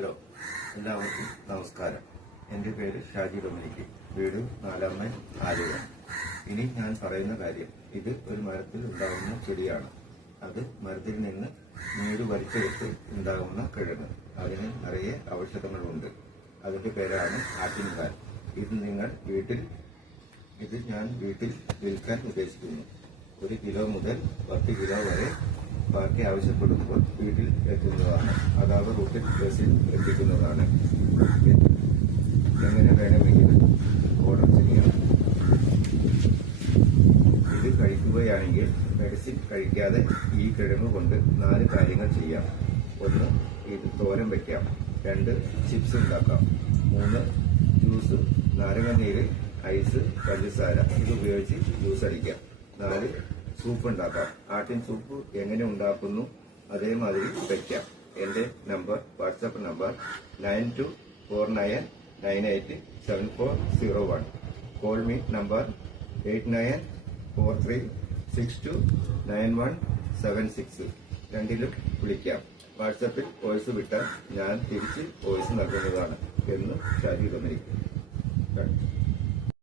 Hello, എല്ലാവർക്കും നമസ്കാരം. എൻ്റെ പേര് ഷാജി ഡൊമിനിക്, വീട് 4 മൈൽ ആലുവ. ഇനി ഞാൻ പറയുന്ന കാര്യം, ഇത് ഒരു മരത്തിൽ ഉണ്ടാകുന്ന ചെടിയാണ്. അത് മരത്തിൽ നിന്ന് നീട് വലിച്ചെടുത്ത് ഉണ്ടാകുന്ന കിഴങ്ങ്. അതിന് നിറയെ ഔഷധങ്ങളുണ്ട്. അതിന്റെ പേരാണ് ആട്ടിൻകാൽ. ഇത് ഞാൻ വീട്ടിൽ വിൽക്കാൻ ഉദ്ദേശിക്കുന്നു. 1 കിലോ മുതൽ 10 കിലോ വരെ ബാക്കി ആവശ്യപ്പെടുമ്പോൾ വീട്ടിൽ എത്തുന്നതാണ്. അതാത് റൂട്ടിൽ ബസ്സിൽ എത്തിക്കുന്നതാണ്. എങ്ങനെ വേണമെങ്കിലും ഓർഡർ ചെയ്യാം. ഇത് കഴിക്കുകയാണെങ്കിൽ മെഡിസിൻ കഴിക്കാതെ ഈ കിഴങ്ങ് കൊണ്ട് 4 കാര്യങ്ങൾ ചെയ്യാം. 1. ഇത് തോരൻ വയ്ക്കാം. 2. ചിപ്സ് ഉണ്ടാക്കാം. 3. ജ്യൂസ്, നാരങ്ങനീര്, ഐസ്, പഞ്ചസാര ഇതുപയോഗിച്ച് ജ്യൂസ് അടിക്കാം. 4. സൂപ്പ് ഉണ്ടാക്കാം. ആട്ടിൻ സൂപ്പ് എങ്ങനെ ഉണ്ടാക്കുന്നു അതേമാതിരി വയ്ക്കാം. എന്റെ WhatsApp number 9249987401. Call me number 8943629176. രണ്ടിലും വിളിക്കാം. വാട്സാപ്പിൽ വോയിസ് വിട്ടാൽ ഞാൻ തിരിച്ച് വോയിസ് നൽകുന്നതാണ് എന്ന് ഷാജി ഡൊമിനിക്.